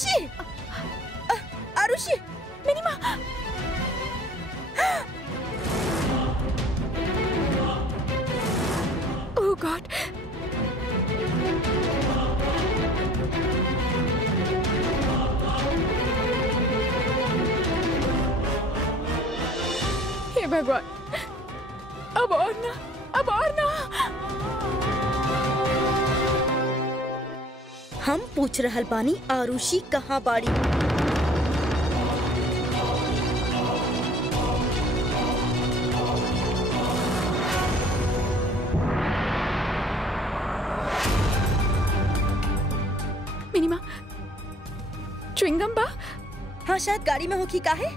आरुषि, आरुषि, मेरी माँ। ओह गॉड। हे भगवान, अब और ना, अब और ना। हम पूछ रहल बानी आरुषि कहाँ बाड़ी? मेरी माँ, च्युइंगम बा? हाँ शायद गाड़ी में होखी। का है?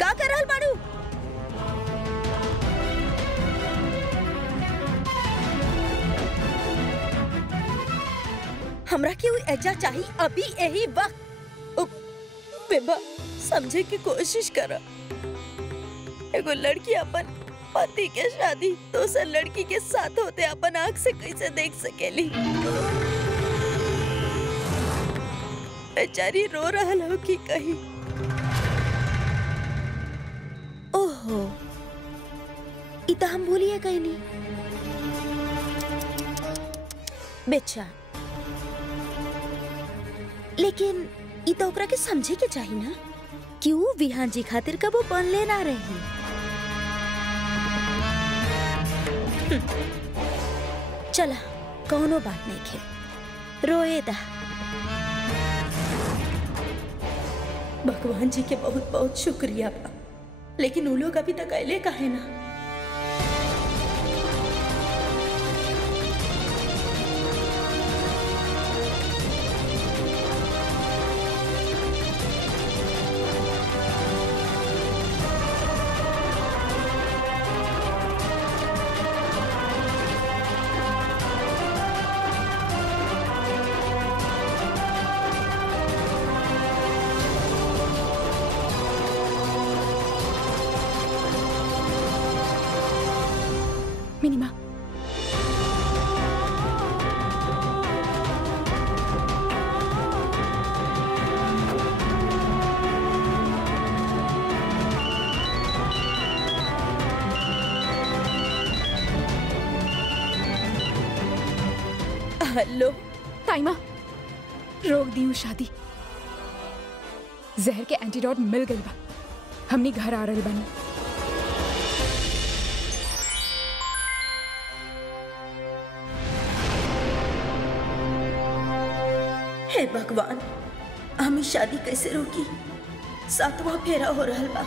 का कर रहल बाड़ू? हमरा के वो एजा चाहिए अभी यही वक्त। बेबा समझे की कोशिश कर। एगो लड़की अपन पति के शादी दूसर लड़की के साथ होते अपन आँख से कैसे देख सकेली? बेचारी रो रहल हो कि कहीं। ओहो, इता हम भूलिए कहीं नहीं। बेचारा, लेकिन इता ओकरा के समझे के चाहिए ना कि वो विहान जी खातिर कबो बन लेना रही। चला कौनो बात नहीं खे, रोए दा। भगवान जी के बहुत बहुत शुक्रिया बा, लेकिन वो लोग अभी तक अले काहे ना? मेरी माँ, हेलो ताइमा, रोक दी हूँ शादी। जहर के एंटीडोट मिल गई बा, हमनी घर आ रही बानी। हे भगवान, हम शादी कैसे रोकी? 7वां फेरा हो रहल बा।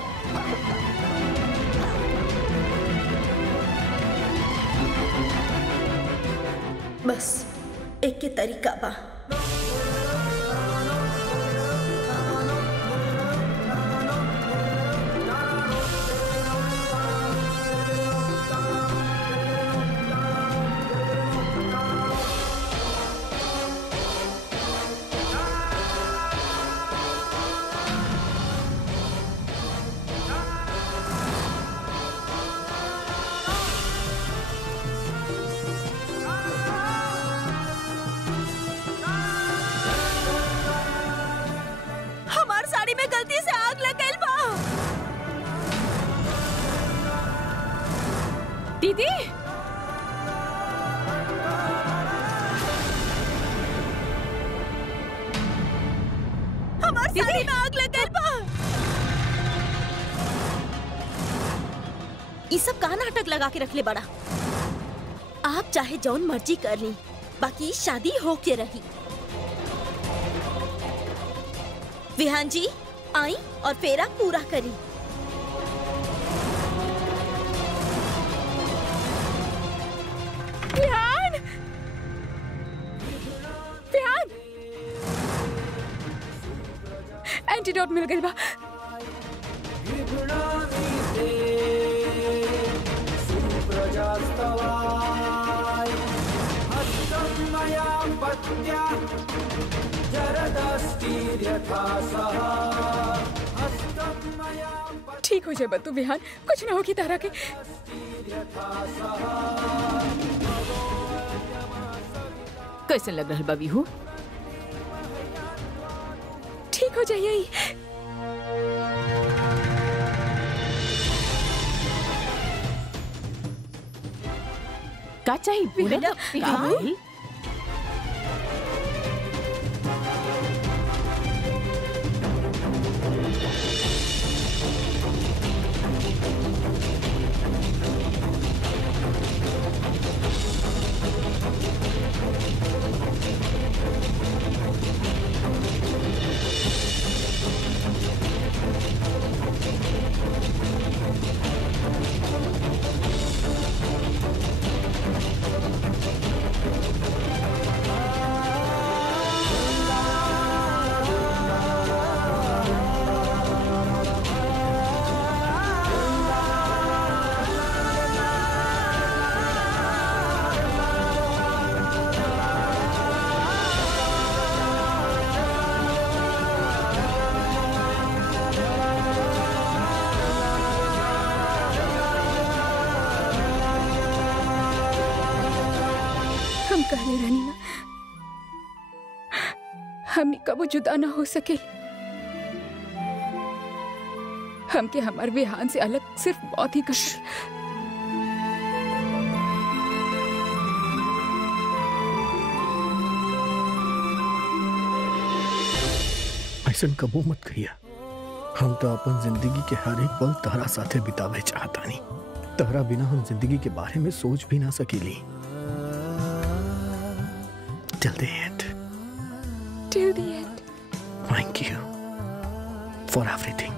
बस एक के तरीका बा। दीदी, हमार साड़ी में आग लग गई बा। ये सब कहाँ नाटक लगा के रख ले बड़ा? आप चाहे जौन मर्जी कर ली, बाकी शादी हो के रही। विहान जी आई और फेरा पूरा करी। विहान, विहान, एंटीडोट मिल गई बा। ठीक हो जाए बत्तू विहान, कुछ ना होगी तारा के। कैसे लग रहा बबी हूँ? हो जाइए। का चाहिए बोले तो का भइल? हम कहले रहनी ना, हमनी कबो जुदा ना हो सके। हमके हमार विहान से अलग सिर्फ मौत ही कर सके। ऐसन कबो मत कहिया। हम तो अपन जिंदगी के हर एक पल तहरा साथे बितावे चाहतानी। तहरा बिना हम जिंदगी के बारे में सोच भी ना सकीली। Till the end. Till the end. Thank you for everything.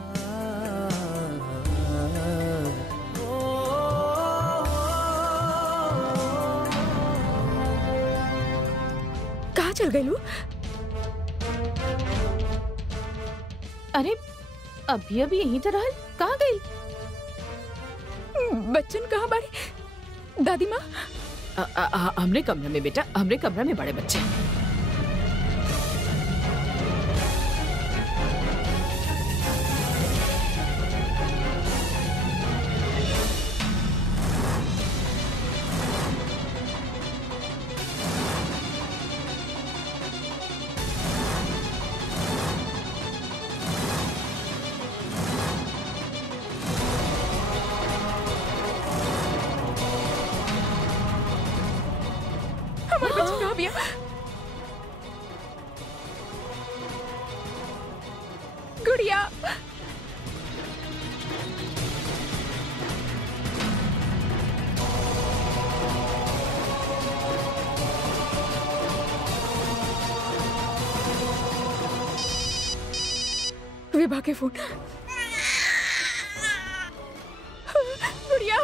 कहाँ चल गई लू? अरे अभी अभी यहीं तो रहल, कहाँ गई? बच्चन कहाँ बाड़े? दादी माँ? हमरे कमरे में बेटा, हमरे कमरे में बड़े बच्चे। हमारे बच्चे कहाँ भैया? गुड़िया, विभा के फोन। गुड़िया,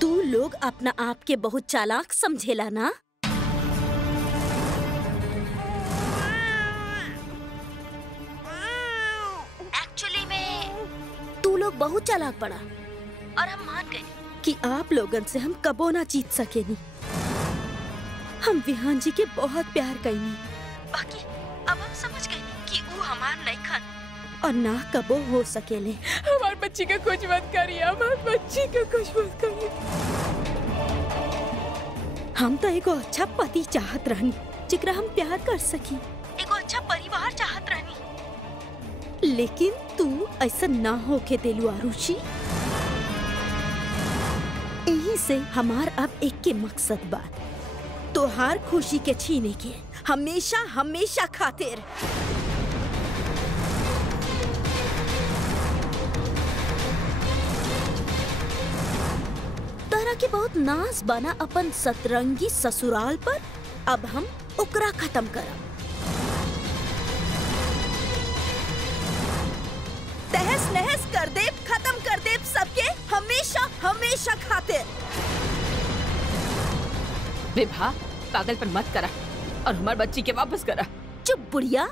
तू लोग अपना आप के बहुत चालाक समझेला ना? एक्चुअली में तू लोग बहुत चालाक पड़ा और हम मान गए कि आप लोगन से हम कबो ना जीत सकेनी। हम विहान जी के बहुत प्यार कईनी, बाकी अब हम समझ गए कि वो हमार नहीं खन और ना कबो हो सकेले। हमारे बच्ची का कुछ मत करिए, हमारे बच्ची का कुछ मत करिए। हम तो एगो अच्छा पति चाहत रहनी, जिकरा हम प्यार कर सकी, एगो अच्छा परिवार चाहत रहनी, लेकिन तू ऐसा ना होके देलू आरुषि। यही से हमार अब एक के मकसद बा, तोहार खुशी के छीने के, हमेशा हमेशा खातिर। तहरा के बहुत नाज बना अपन सतरंगी ससुराल पर, अब हम ओकरा खत्म करब। तहस नहस कर देब, खत्म कर देब सबके, हमेशा हमेशा खातिर। विभा, पागलपन मत करा और हमारे बच्ची के वापस करा। चुप बुढ़िया।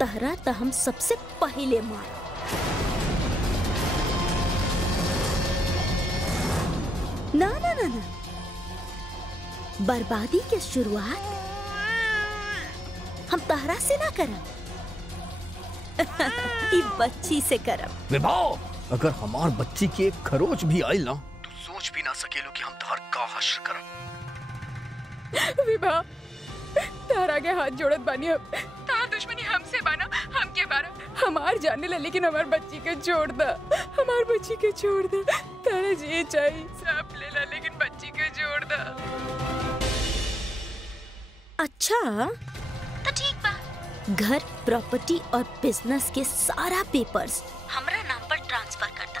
तहरा तो हम सबसे पहले मार। ना ना ना ना, बर्बादी के शुरुआत हम तहरा से ना करब, ई बच्ची से करब। विभाव, अगर हमार बच्ची की एक खरोच भी आई ना तो सोच भी ना सकेलो कि हम तोहर का हश्र करब। विभा, तारा के हाथ जोड़त बानी हम। तार दुश्मनी हमसे बाना, हम के बारा। हमार जाने ला, लेकिन हमार बच्ची के छोड़ दा। हमार बच्ची के छोड़ दा। तारा जी चाहिए सब ले ला, लेकिन बच्ची के छोड़ दा। अच्छा तो ठीक बा। घर, प्रॉपर्टी और बिजनेस के सारा पेपर्स हमरा नाम पर ट्रांसफर करता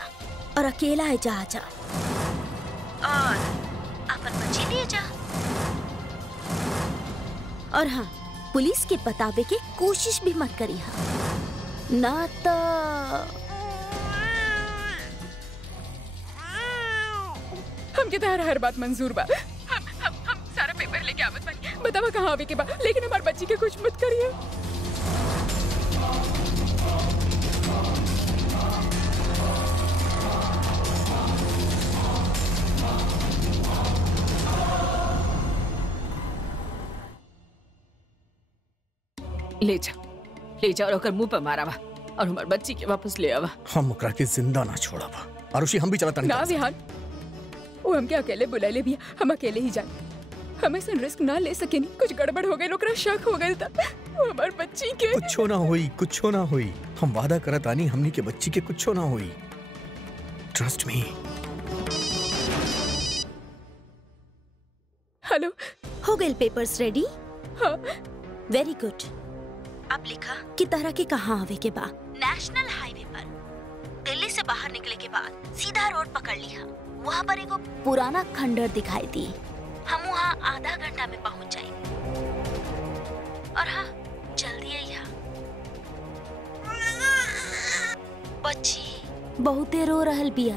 और अकेला जा और अपन बच्ची ले जा। और हाँ, पुलिस के बतावे के कोशिश भी मत करी हा, ना तो हम के तार हर बात मंजूर बा। हम सारा पेपर लेके आवत बानी। बतावा कहाँ आवे के बा, लेकिन हमार बच्ची के कुछ मत करिए। ले जा और ओकर मुंह पे मारावा और हमार बच्ची के वापस ले आवा। हम ओकरा के जिंदा ना छोड़ब। आरुषि, हम भी चलता नहीं। ना विहान, वो हमके अकेले बुलाले भी, हम अकेले ही जाए। हम ऐसा रिस्क ना ले सके नहीं। कुछ गड़बड़ हो गई, ओकरा शक हो गया था। वो हमार बच्ची के कुछो ना होई। हम वादा करत आनी, हमनी के बच्ची के कुछो ना होई। Trust me. हेलो, हो गए पेपर्स रेडी? हाँ। Very good. अब लिखा कि तरह के कहाँ आवे के बाद नेशनल हाईवे पर दिल्ली से बाहर निकले के बाद सीधा रोड पकड़ लिया। वहाँ पर एक पुराना खंडर दिखाई दी। हम वहाँ आधा घंटा में पहुँच जाए। और हाँ, जल्दी आइया। बच्ची बहुते रो रहल बिया।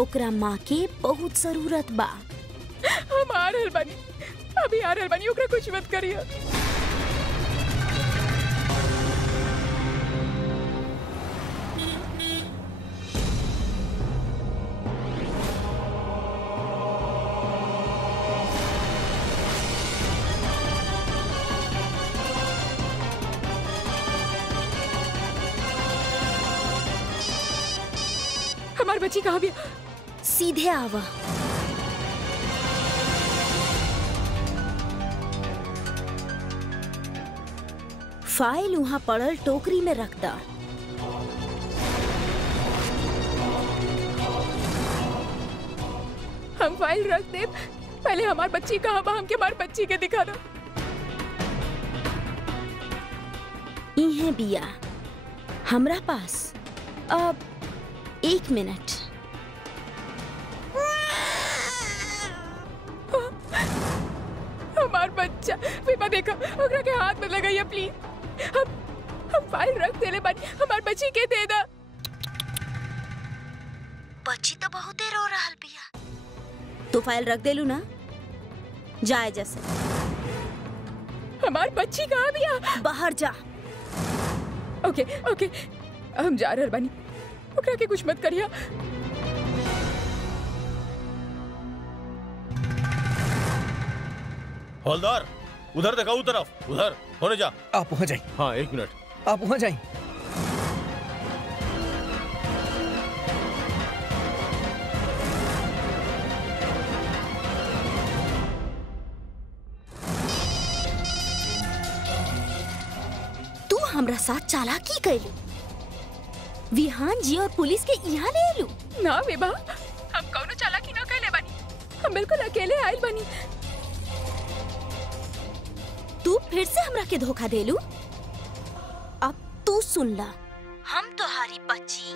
ओकरा माँ के बहुत जरूरत बा। हम आ रहल बानी, अभी आ रहल बानी। ओकरा कुछ मत करिए। हमारी बच्ची कहाँ भी? सीधे आवा। फाइल वहाँ पड़ल टोकरी में रखता। हम फाइल रख दे। पहले हमारी बच्ची कहाँ बा, हमके हमारी बच्ची के दिखा दो। इहे बिया हमरा पास। अब 1 मिनट। हमार बच्चा विपा देखा, ओकरा के हाथ में लगाइए प्लीज। हम फाइल रख देले बानी, हमार बच्ची के दे दा। बच्ची तो बहुत देर रो रहल बिया। तो फाइल रख देलू ना, जाए जैसे। हमार बच्ची कहाँ बिया? बाहर जा। ओके ओके, हम जा रहल बानी। ओकरा के कुछ मत करिया। हवलदार, उधर देखा, तरफ उधर होने जा। आप वहाँ जाइए। हाँ, 1 मिनट। आप वहाँ जाइए। तू हमरा साथ चालाकी कैलू। विहान जी और पुलिस के यहाँ ले एलू। ना विभा, हम कौनो चालाकी ना कैले बानी। हम बिल्कुल अकेले आइल बानी। तू फिर से हमरा के धोखा देलू। अब तू सुन ला, हम तोहारी बच्ची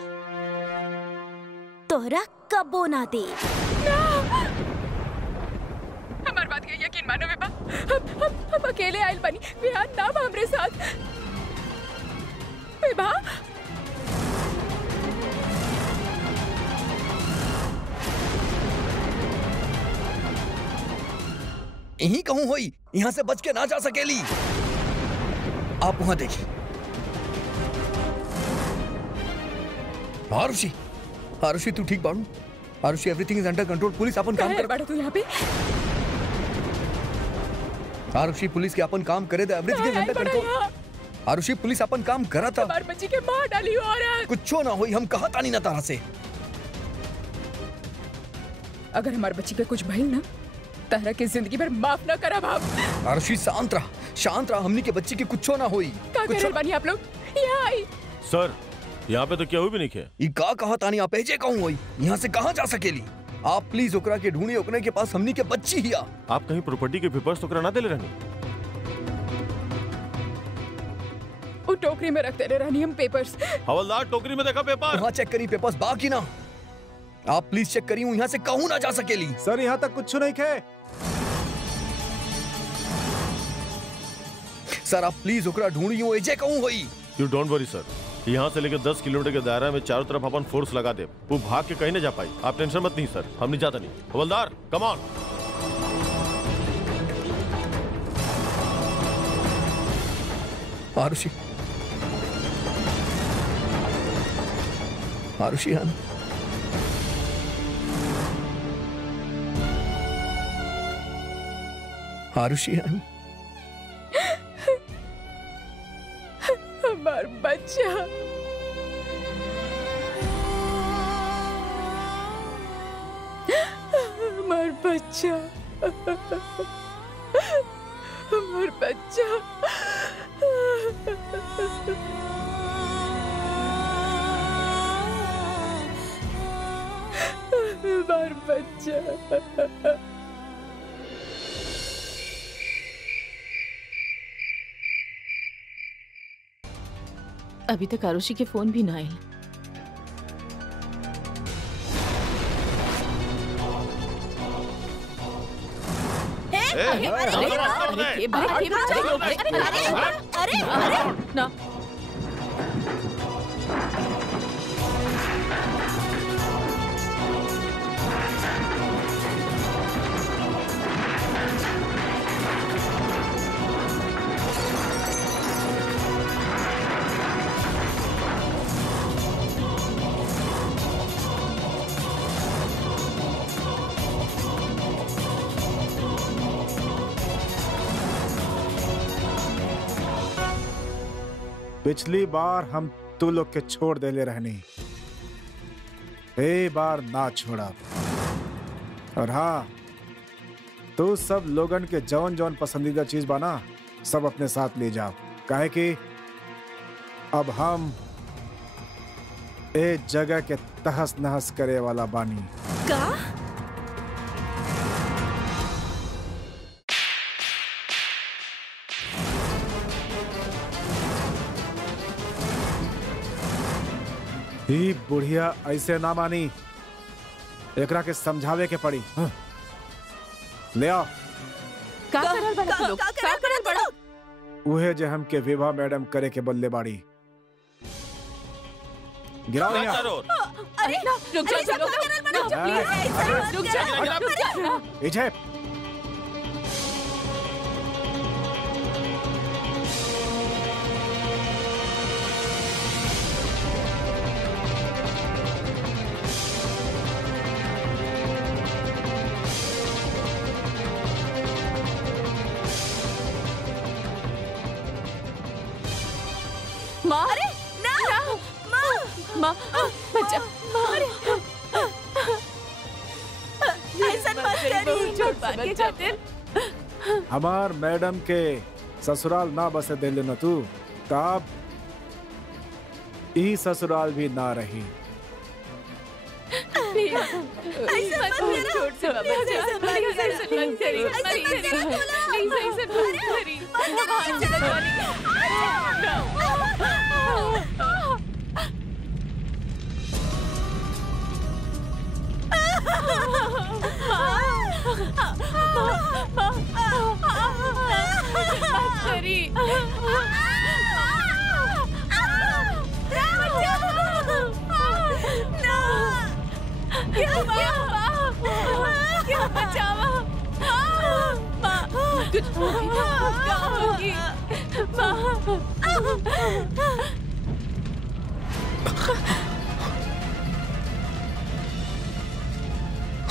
तोहरा कबो ना दे। हमार बात के यकीन मानो विभा। हम अकेले आइल बानी। विहान ना बा हमरे साथ। विभा, यहीं कहूँ होई, यहाँ से बच के ना जा सकेली। आप वहाँ देखिए। आरुषि, आरुषि तू ठीक बाड़ू? Arushi, everything is under control. Police अपन काम कर बाड़ा तू यहाँ पे। आरुषि, पुलिस के अपन काम करे दे। Everything is under control. Arushi police अपन काम करा था। हमार बच्ची के मार डाली औरत। कुछो ना होई, हम कहा तानी ना तारा से। अगर हमार बच्ची के कुछ भइल ना, तारा के जिंदगी भर माफ ना करा बाप। आरुषि शांत रहा, शांत रहा। हमनी के बच्ची के कुछो ना होई। का करल बानी आप लोग? यहाँ आई। सर यहाँ पे तो क्या हुई भी नहीं है। ई का कहा तानी आप एजे कहूं होई, यहाँ से कहाँ जा सकेली? आप प्लीज ओकरा के ढूंढी, ओकरे के पास हमनी के बच्ची हिया। आप कहीं प्रॉपर्टी के पेपर्स तो ना दे ले रहनी? वो टोकरी में रखते रहे रहनी हम पेपर्स। हवलदार टोकरी में देखा पेपर? वहाँ चेक करी पेपर्स बाकी ना। आप प्लीज चेक करी, यहाँ से कहूं ना जा सकेली। सर यहाँ तक कुछ नहीं खे। सर आप प्लीज ओकरा ढूंढी, एजे कहूं होई। यू डोंट वरी सर, यहाँ से लेकर 10 किलोमीटर के दायरा में चारों तरफ अपन फोर्स लगा दे। वो भाग के कहीं नहीं जा पाई। आप टेंशन मत नहीं सर, हम नहीं जाता नहीं। हवलदार कम ऑन। आरुषि, आरुषि हम आरुषि हम हमार बच्चा। हमार बच्चा। हमार बच्चा। हमार बच्चा। अभी तक आरुषि के फोन भी ना आए। ना पिछली बार हम तू लोग के छोड़ देले रहनी, ए बार ना छोड़ा। और हाँ, तू सब लोगन के जौन जौन पसंदीदा चीज बना सब अपने साथ ले जाओ, काहे कि अब हम ए जगह के तहस नहस करे वाला बानी। का? ही बुढ़िया ऐसे ना मानी, एकरा के समझावे के पड़ी। ले आओ। का करल बड़ा तू लोग? का करल बड़ा? उहे जे हम के विवाह मैडम करे के बदले बाड़ी। गिराओ यहाँ। अरे रुक जा, रुक जा। पीछे। माँ, अरे ना, माँ, बच्चा, ऐसा मत करी। हमार मैडम के ससुराल ना बसे देले न तू, तब ई ससुराल भी ना रही। ऐसा मत करो। छोड़ से बाबा, ऐसा मत करी, ऐसा मत करी।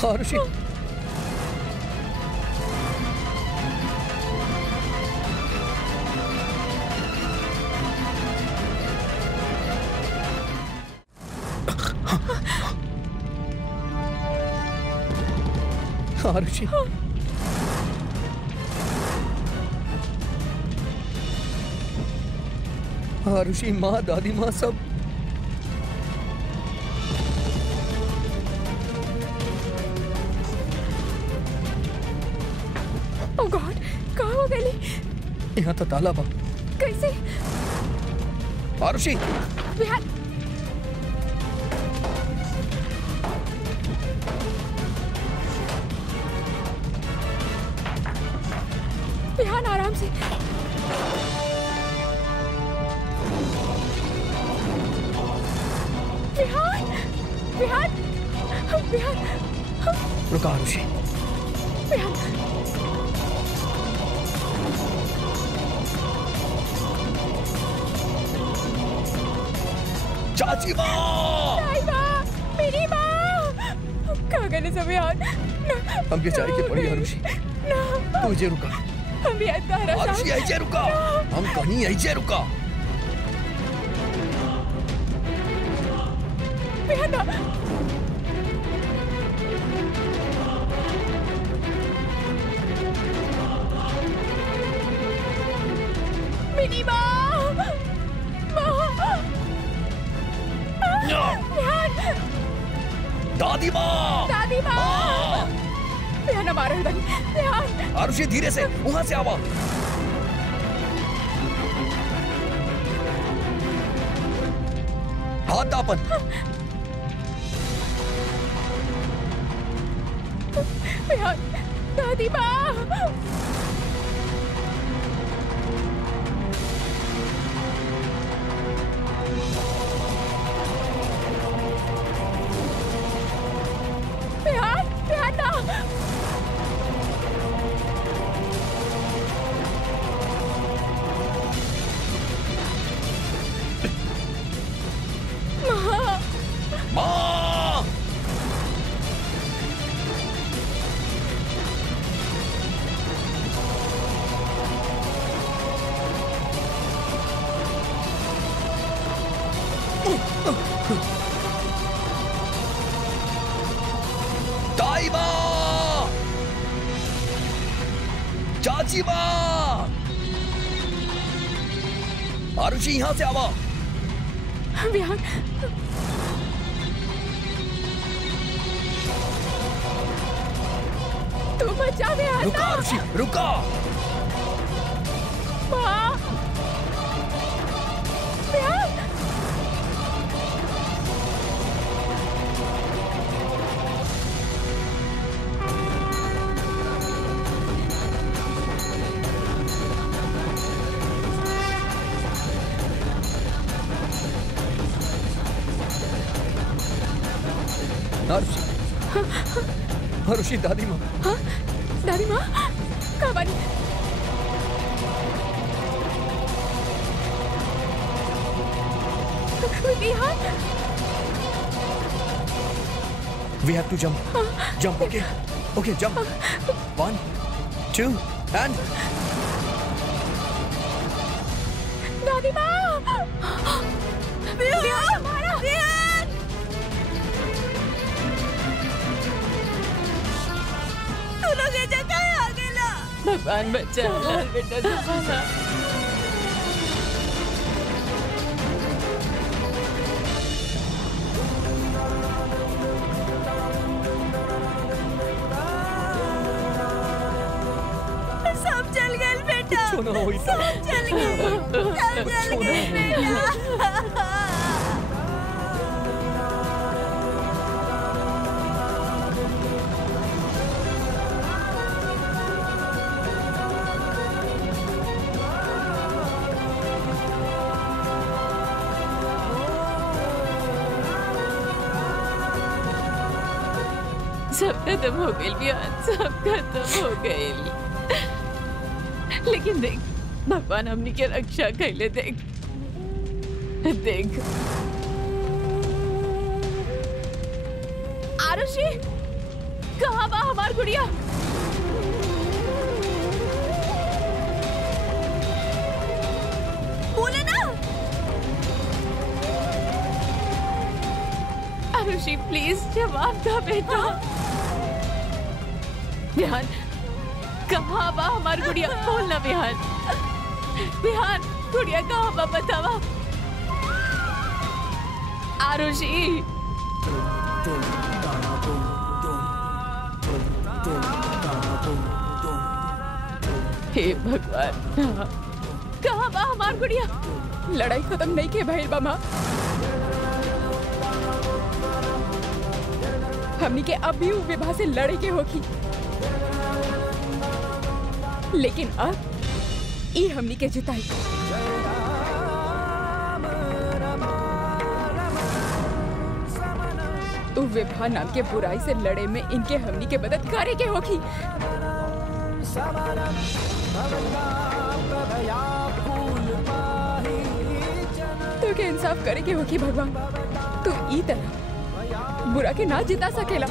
आरुषि, आरुषि, आरुषि, माँ, दादी माँ सब। ओह गॉड, कहाँ हो गई? यहाँ तो ताला बा। कैसे? आरुषि, विहान, विहान आराम से। विहान, विहान, विहान, रुका आरुषि। विहान, चाची माँ, आई माँ, मेरी माँ, कहाँ गए सब विहान? हम के जाए के पड़ी आरुषि। तू इजे रुका। हम भी आरुषि इजे रुका। हम कहीं इजे रुका। विहान, मेरी माँ, माँ, विहान, दादी माँ, दादी माँ, विहान हमारा हृदय, विहान, आरुषि धीरे से वहां से आवा। हाथ दापन। विहान, दादी माँ, विहान, विहान ना। माँ, माँ, दाई माँ, चाची माँ, आरुषि यहाँ से आवा। विहान, तू बचा विहान रुका ना। आरुषि, रुका। माँ, विहान, आरुषि, आरुषि, दादी माँ, हाँ, दादी माँ, कहाँ बनी? Vihaan, we have to jump. Jump, okay? Okay, jump. 1, 2, and दादी माँ, विहान हमारा, विहान! तू लोग ये जगह आ गए ना। भगवान बच्चा लाल बेटा संभाला। सब चल गए बेटा। सुनो हुई सब चल गए। सब चल गए बेटा। सब खत्म हो गई विहान, सब खत्म हो गई। लेकिन देख, भगवान हमनी के रक्षा कैले। देख देख, आरुषि, कहाँ बा हमार गुड़िया? बोले ना। आरुषि प्लीज जवाब दो बेटा। विहान कहाँ बा हमार गुड़िया? बोल ना विहान। विहान गुड़िया कहाँ बा बतावा। आरुषि हे भगवान कहाँ बा हमार गुड़िया? लड़ाई खत्म नहीं के भइल बा माँ। हमनी के अब भी विवाह से लड़े के होगी, लेकिन अब ई हमनी के जिताई। विवाह नाम के बुराई से लड़े में इनके हमनी के मदद करे के होगी। तो के इंसाफ करे के होगी भगवान। तू ई तरह बुरा के ना जिता सकेला,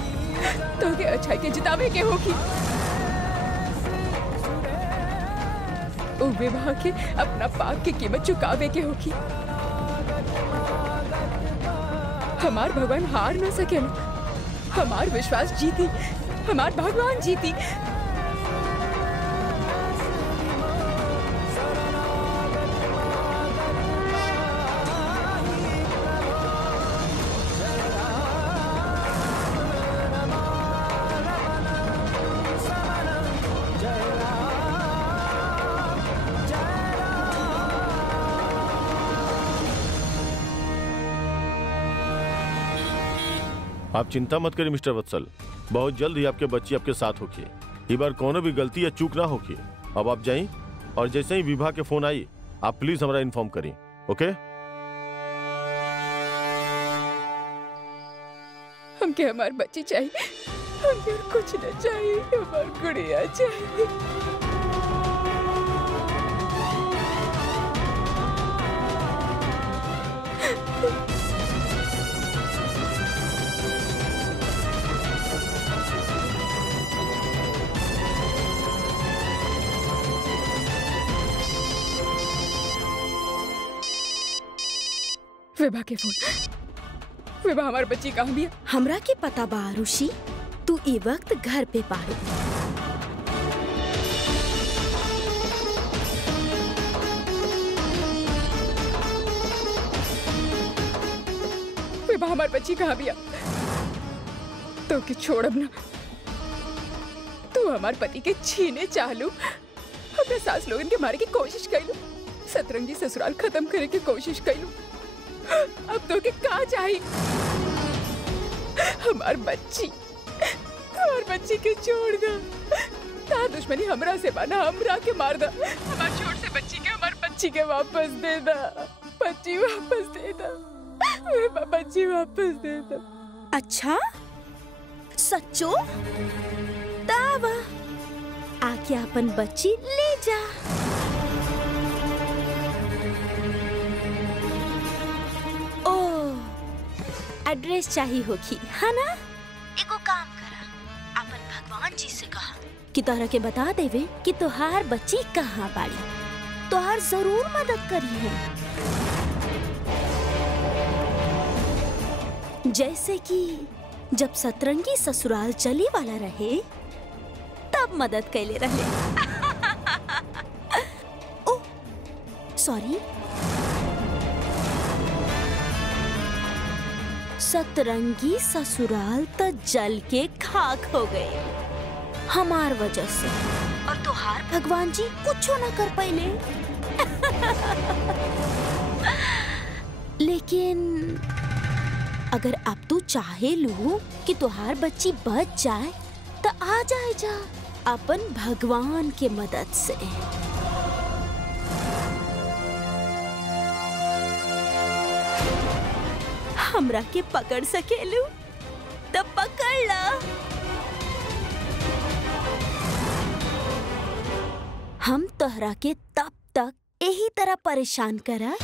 तो के अच्छाई के जितावे के होगी। विवाह के अपना पाप की कीमत चुकावे के होगी। हमार भगवान हार ना सकेला। हमार विश्वास जीती, हमार भगवान जीती। आप चिंता मत करिए मिस्टर वत्सल, बहुत जल्द ही आपके बच्ची आपके साथ होगी। इस बार कोनो भी गलती या चूक ना होगी। अब आप जाइए और जैसे ही विवाह के फोन आई आप प्लीज हमारा इन्फॉर्म करिए। ओके? हमके हमार बच्ची चाहिए, हमके और कुछ न चाहिए, हमार गुड़िया चाहिए। विभा के फोन। विभा हमार बच्ची कहाँ भी है? हमरा के पता बा आरुषि, तू ई वक्त घर पे पाड़ू। विभा हमार बच्ची कहाँ भी है? तो के छोड़ब ना। तू हमार पति के छीने चालू, अपने सास लोगन के मारे की कोशिश कैलू, सतरंगी ससुराल खत्म करे की कोशिश कैलू। अब तो के का चाहिए? हमार बच्ची के छोड़ दो। ता दुश्मनी हमरा से बना, हमरा के मार दा। हमार छोड़ से बच्ची के, हमार बच्ची के वापस दे दा। बच्ची वापस दे दा। बच्ची वापस दे दा। अच्छा सच्चो? तावा आके अपन बच्ची ले जा। एड्रेस चाहिए होगी, है ना? एगो काम करा, अपन भगवान जी से कहा कि तोहरा के बता देवे कि तोहार बच्ची कहाँ बाड़ी, तोहार जरूर मदद करी है। जैसे कि जब सतरंगी ससुराल चली वाला रहे तब मदद कैले रहे। ओ सॉरी, सतरंगी ससुराल तो जल के खाक हो गए हमार वजह से, और तोहार भगवान जी कुछ ना कर पाइले। लेकिन अगर अब तू चाहे लू कि तोहार बच्ची बच जाए तो आ जाए जा अपन भगवान के मदद से। हमरा के पकड़ सकेलू तो पकड़ ला। हम तोहरा के तब तक यही तरह परेशान करा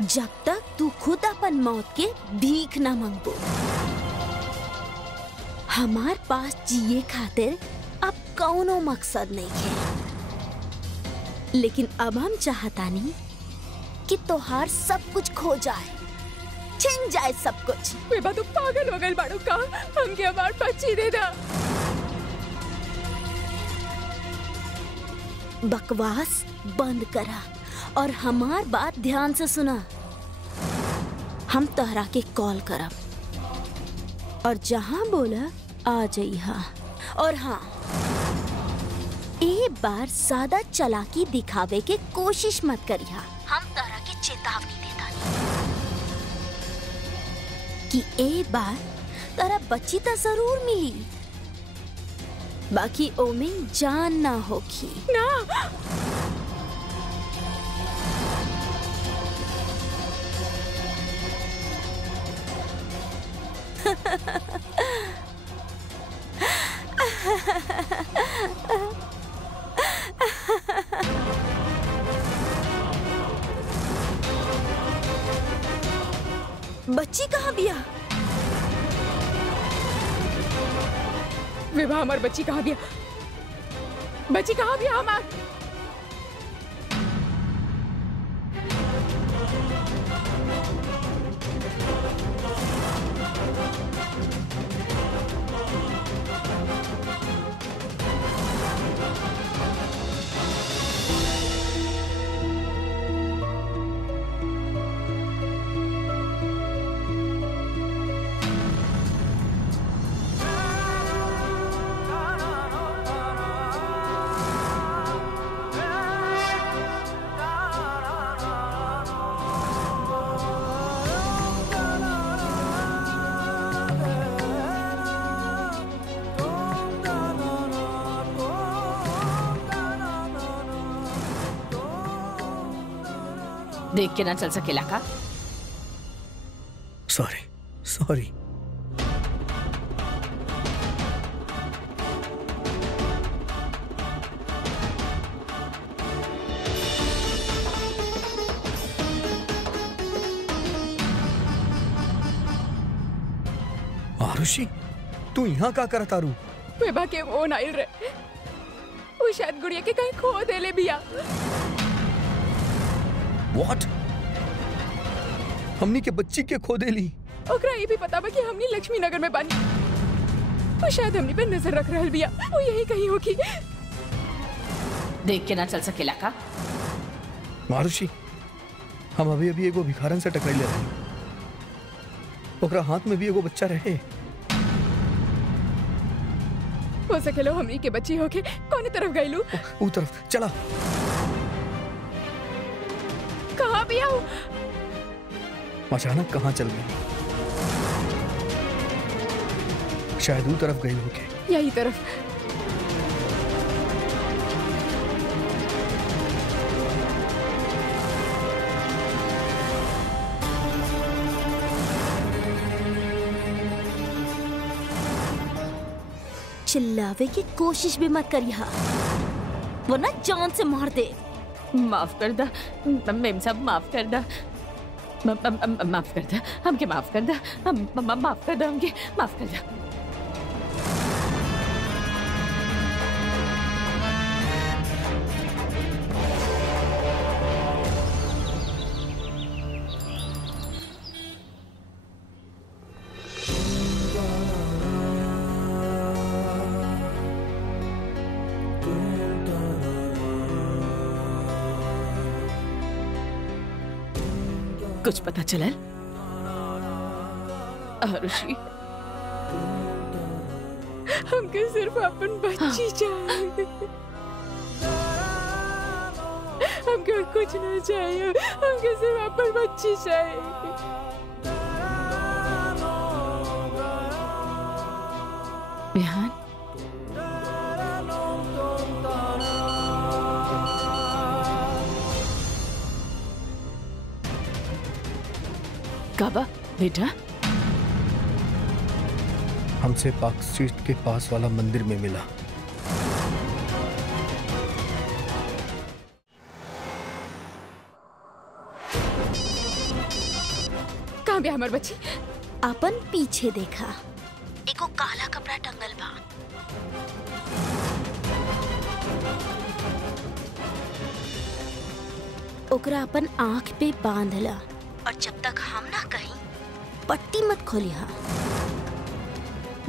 जब तक तू खुद अपन मौत के भीख ना मांगबो। हमार पास जिए खातिर अब कौनो मकसद नहीं है, लेकिन अब हम चाहतानी कि तोहार सब कुछ खो जाए, छिन जाए सब कुछ। विभा तू पागल हो गई बाड़ू का? हमके हमार बच्ची दे दा। बकवास बंद करा और हमार बात ध्यान से सुना। हम तहरा के कॉल करब और जहां बोला आ जाइहा। और हाँ, एक बार ज्यादा चालाकी दिखावे के कोशिश मत करिहा। हम तहरा के चेतावनी देता कि एक बार तहरा बच्ची तो जरूर मिली, बाकी ओमे जान ना होगी ना। बच्ची कहाँ बिया? विभा, हमार बच्ची कहाँ बिया? बच्ची कहाँ बिया हमार? देख के ना चल सकेला का? Sorry sorry. आरुषि, तू यहाँ का करता रू? विभा के वो नाइल रहे, वो शायद गुड़िया के कहीं खो देले बिया। What? हमनी के बच्ची के खो देली। ओकरा ये भी पता बा कि हमनी लक्ष्मी नगर में बानी। वो शायद हमनी पे नजर रख रहल बिया। वो यही कहीं होगी। देख के ना चल सकेला का? आरुषि, हम अभी अभी एगो भिखारन से टकराइले रही। ओकरा हाथ में भी एगो बच्चा रहे। हो सकेलो हमनी के बच्ची होके कौनी तरफ गईलू? ऊ तरफ चला। कहाँ बिया हो? अचानक कहाँ चल गई? शायद ऊ तरफ गई होके। यही तरफ। चिल्लावे की कोशिश भी मत करिहा, वरना जान से मार दे। माफ कर दा मेम साहब, माफ कर दा, माफ कर दा हमके, माफ कर दा, माफ कर दा हमके, माफ कर दा। कुछ पता चला? आरुषि, हमके सिर्फ अपन बच्ची चाहिए। हमके और कुछ नहीं चाहिए। हमके सिर्फ अपन बच्ची चाहिए। बिहान, काबा बेटा, हमसे पार्क स्ट्रीट के पास वाला मंदिर में मिला। कहाँ भी हमार बच्ची? अपन पीछे देखा, एको काला कपड़ा टंगल बा। ओकरा अपन आंख पे बांधला और जब तक हम ना कहीं पट्टी मत खोलिहा।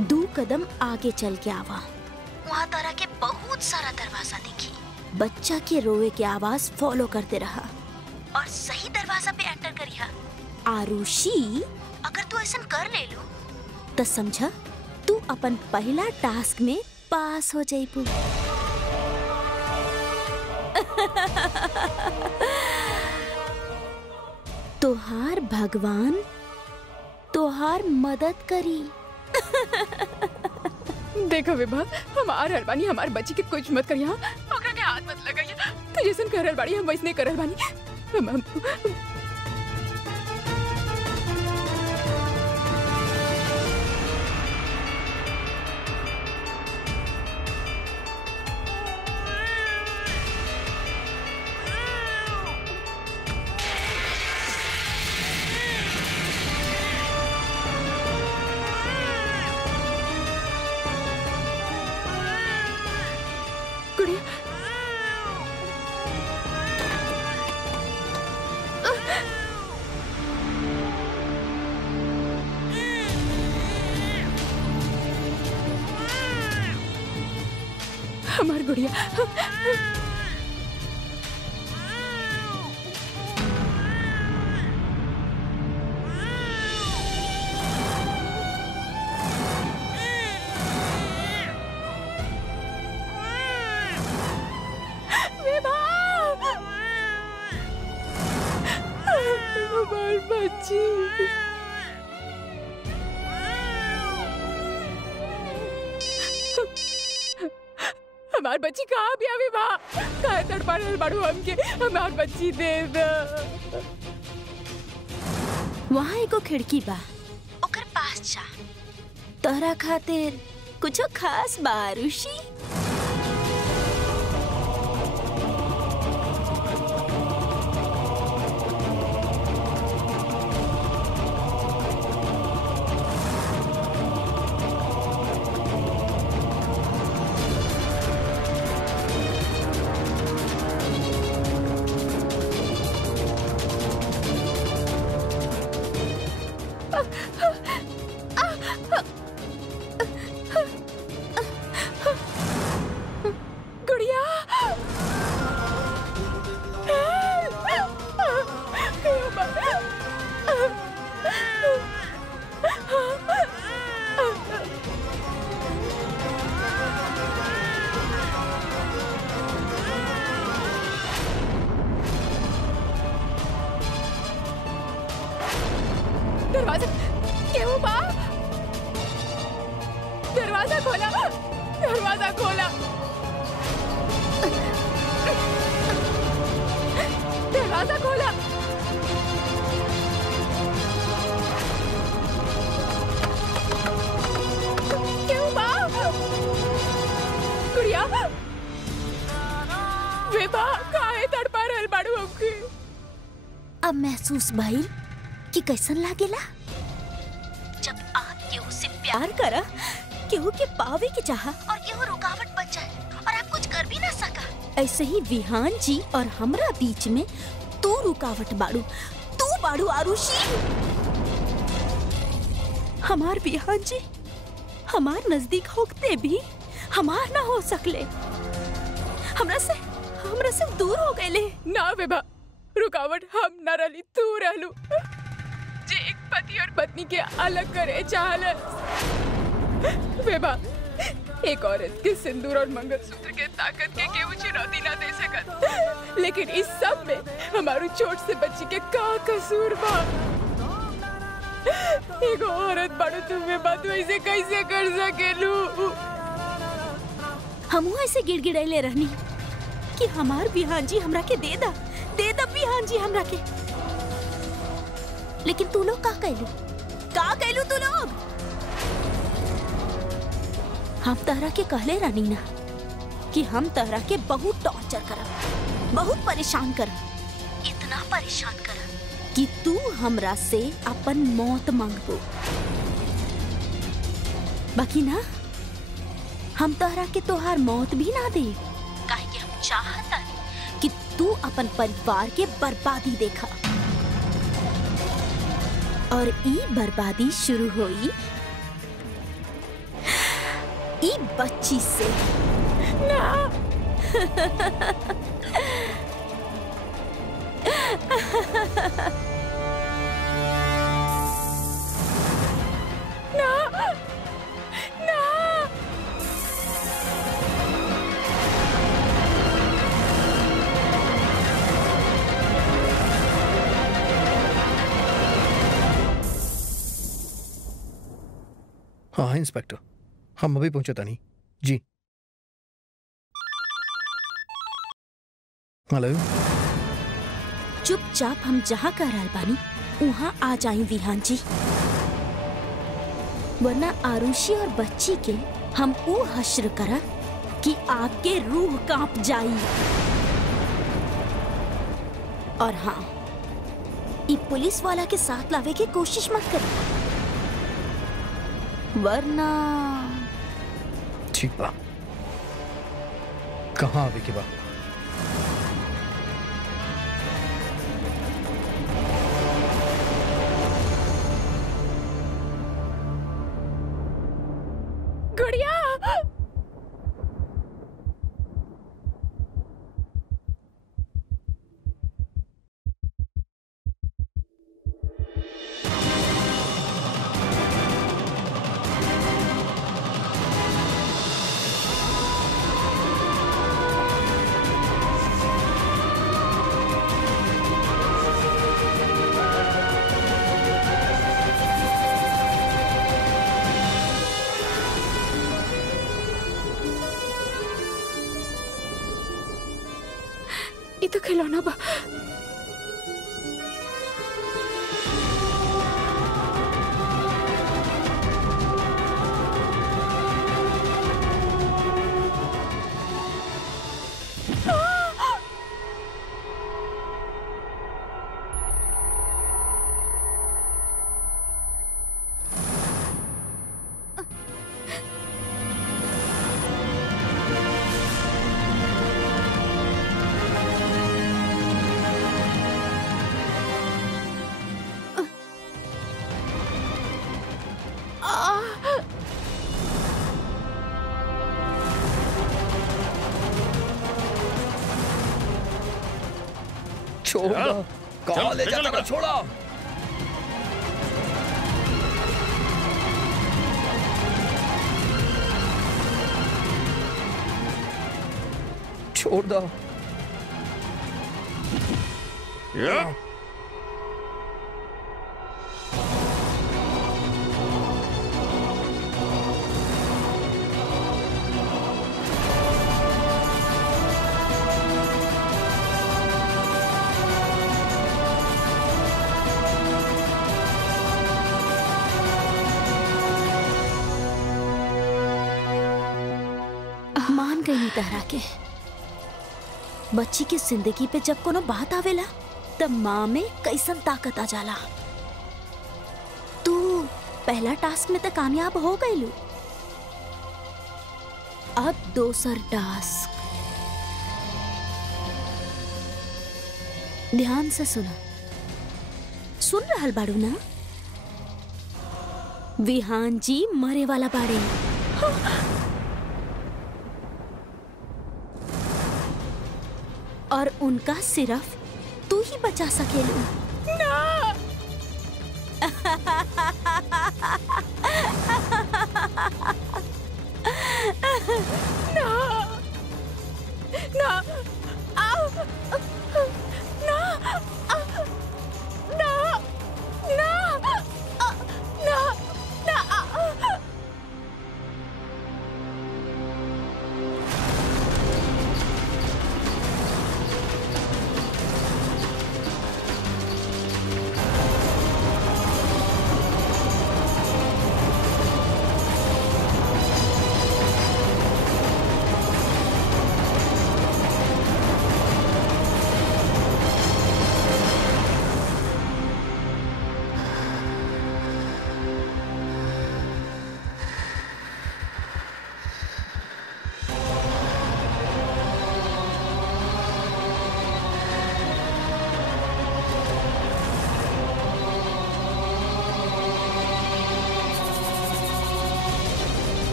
2 कदम आगे चल के आवा, वहां तरह के बहुत सारा दरवाजा दिखी। बच्चा के रोए के आवाज फॉलो करते रहा और सही दरवाजा पे एंटर करिया। आरुषि, अगर तू ऐसा कर ले लो तो समझा तू अपन पहला टास्क में पास हो जाइबू। तोहार भगवान तोहार मदद करी। देखो विभा, हमार हरबानी हमार बच्ची के कुछ मत करिया, ओकरा के हाथ मत लगाइया। तो जैसन करल बाड़ी हम वैसने करल बानी। हम गुड़िया, हमार गुड़िया। हमार बच्ची। हमार बच्ची कहाँ भी अभी बा? कहाँ तड़पा रहल बाड़ू हमके? हमार बच्ची दे द। वहाँ एगो खिड़की बा, ओकर पास जा। तोहरा खातिर कुछो खास बा आरुषि? गुड़िया, दरवाजा क्यों बा? दरवाजा खोला, दरवाजा खोला, दरवाजा खोला। क्यों बा? गुड़िया, विभा काहे तड़पा रहल बाड़ू हमके? अब महसूस भइल कि कैसन लागेला जब आप केहू से प्यार करा, केहू के पावे के चाहा और केहू रुकावट बन जाए और आप कुछ कर भी ना सका। ऐसे ही विहान जी और हमरा बीच में तू रुकावट बाड़ू, तू बाड़ू आरुषि। हमार विहान जी हमार नजदीक होते भी हमार ना हो सकले, हमरा से दूर हो गए। ना विभा, रुकावट हम न रही, तू रहलू जे एक पति और पत्नी के अलग करे चाहलस। विभा, एक औरत के सिंदूर और मंगलसूत्र के ताकत के केहू चुनौती ना दे सकत, लेकिन इस सब में हमारू छोट से बच्ची के का कसूर बा? एक औरत बड़ो तुम्हें बात वैसे कैसे कर सकेलू? हमू ऐसे गिड़गिड़ैले रहनी कि हमार विहान जी हमरा के दे दा विहान जी हमरा के। लेकिन तू लोग का कहलू तू लोग? हम तहरा के कहले रानी ना कि हम तहरा के बहुत टॉर्चर करब, बहुत परेशान करब, इतना परेशान करब कि तू हमरा से अपन मौत मांगबो। बाकी ना, हम तहरा के तोहार मौत भी ना दे, काहे कि हम चाहता कि तू अपन परिवार के बर्बादी देखा। और ई बर्बादी शुरू हुई ई बच्ची से। ना, हाँ इंस्पेक्टर, हम अभी पहुंचे तानी जी। हेलो। चुपचाप हम जहाँ कह रहल बानी वहाँ आ जाई विहान जी, वरना आरुषि और बच्ची के हम वो हश्र करा कि आपके रूह कांप जाई। और हाँ, ई पुलिस वाला के साथ लावे की कोशिश मत करिए, वरना। ठीक बा, कहाँ आवे के बा? गुड़िया, ये तो खिलौना बा। छोड़ा, कहाँ ले जाता था? छोड़ा। छोड़ दो। मान गई तहरा के बच्ची की जिंदगी पे जब कोनो बात आवेला तब माँ में कैसन ताकत आ जाला। तू पहला टास्क में तो कामयाब हो गईलू, अब दोसर टास्क। ध्यान से सुना, सुन रहल बाड़ू ना? विहान जी मरे वाला बाड़े। और उनका सिर्फ तू ही बचा सकेलू। ना, ना, ना, ना, ना, ना, ना।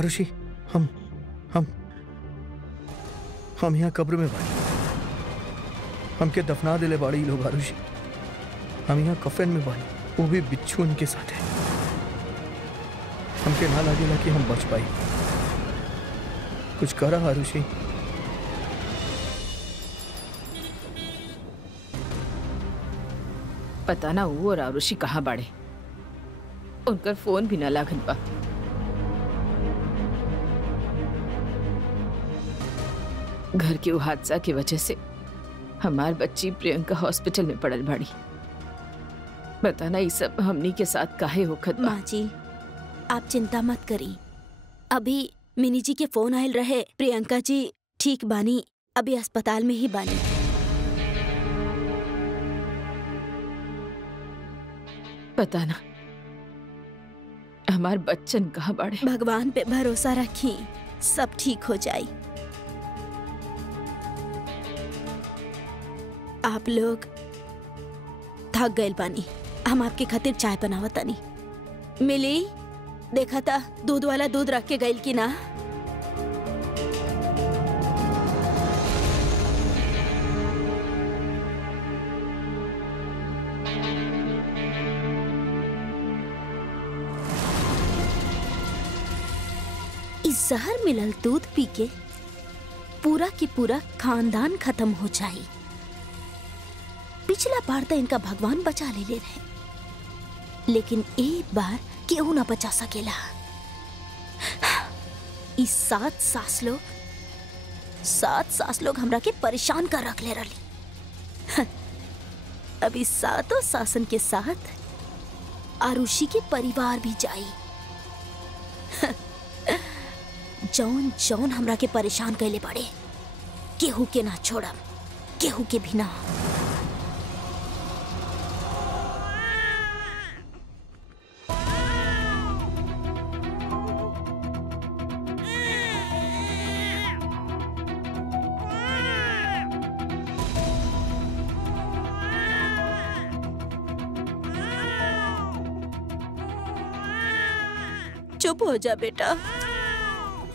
आरुषि, हम यहाँ कब्र में बाड़ी, हमके दफना दिले बाड़ी लोग आरुषि। हम यहाँ कफन में बाड़ी, वो भी बिच्छू उनके साथ है। हमके ना लागेला कि हम बच पाई। कुछ करा आरुषि। पता ना वो और आरुषि कहाँ बाड़े, उनकर फोन भी ना लागत बा। घर के वो हादसा की वजह से हमार बच्ची प्रियंका हॉस्पिटल में पड़ल बाड़ी। पता ना ये सब हमनी के साथ काहे होखत बा। माँ जी, आप चिंता मत करी। अभी मिनी जी के फोन आयल रहे, प्रियंका जी ठीक बानी, अभी अस्पताल में ही बानी। पता ना हमार बच्चन कहाँ बाड़े। भगवान पे भरोसा रखी, सब ठीक हो जाए। आप लोग थक गए बानी, हम आपके खातिर चाय बनावतानी। मिली देखा था दूध वाला दूध रख के गइल की ना? इस जहर मिलल दूध पी के पूरा की पूरा खानदान खत्म हो जाए। पिछला बार तो इनका भगवान बचा ले रहे, लेकिन एक बार क्यों ना बचा सकेला। इस सात सास लोग हमरा के परेशान कर रख ले रही। अभी सातों सासन के साथ आरुषि के परिवार भी जाई। जौन जौन हमरा के परेशान कैले पड़े, केहू के ना छोड़ब, केहू के भी ना। चुप हो जा बेटा,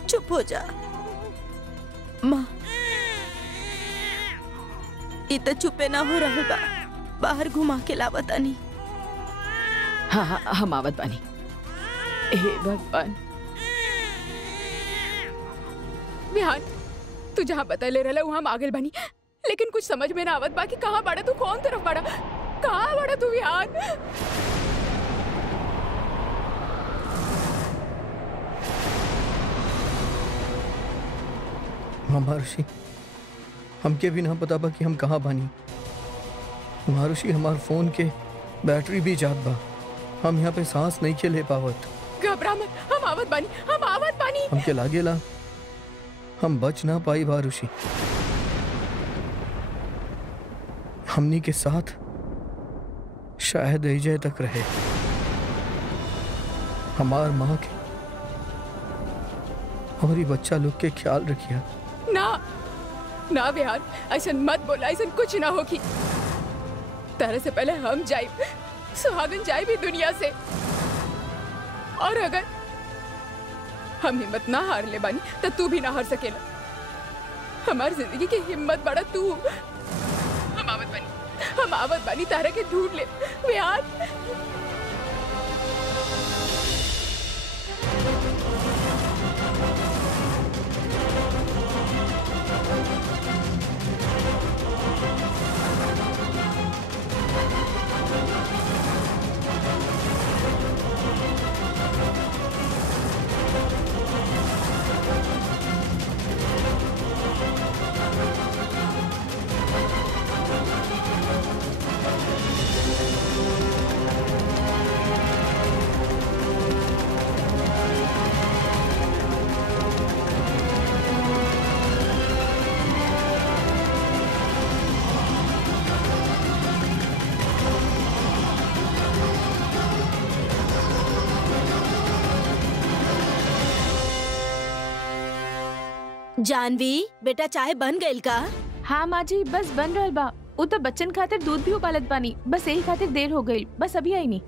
चुप हो जा। माँ इत चुपे ना हो रहल बा, बाहर घुमा के लावतानी। हाँ हाँ हम आवत बानी। हे भगवान। विहान, तू जहाँ बता ले रहा वहाँ आगे बानी, लेकिन कुछ समझ में ना आवत बा कि कहाँ बाड़ा तू, कौन तरफ बाड़ा, कहाँ बाड़ा तू विहान? मारुषि, हमके भी ना पता बा कि हम कहाँ बानी। मारुषि, हमार फोन के बैटरी भी जात बा, हम यहाँ पे सांस नहीं के ले पावत। घबरा मत, हम आवत बानी, हम आवत बानी। हमके लागेला हम बच ना पाई मारुषि। हमनी के साथ शायद एजे तक रहे। हमार माँ के और ये बच्चा लोग के ख्याल रखिया। ना ना विहान, ऐसा मत बोला, ऐसा कुछ ना होगी। तरह से पहले हम जाए, सुहागन जाए भी दुनिया से। और अगर हम हिम्मत ना हार ले बानी तो तू भी ना हार सकेला। हमारी जिंदगी की हिम्मत बड़ा तू। हम आवत बानी तारा के ढूंढ ले विहान। जानवी बेटा, चाय बन गइल का? हाँ माँ जी, बस बन रहल बा। वो तो बच्चन खातिर दूध भी उबालत बानी, बस यही खातिर देर हो गई, बस अभी आई नहीं।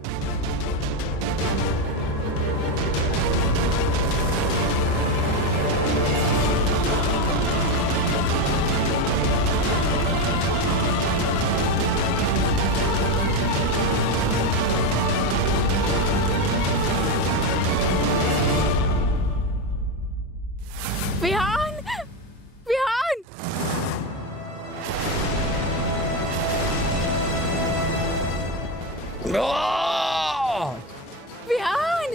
विहान, विहान, विहान, विहान,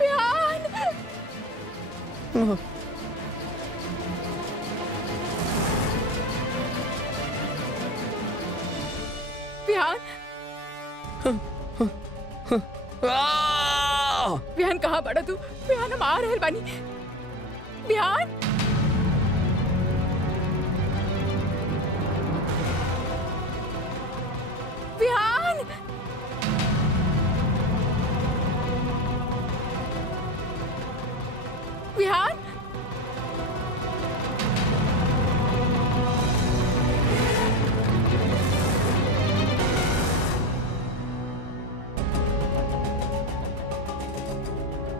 विहान, विहान, विहान कहाँ बड़ा तू? विहान हम आ रहल बानी। विहान, विहान, विहान,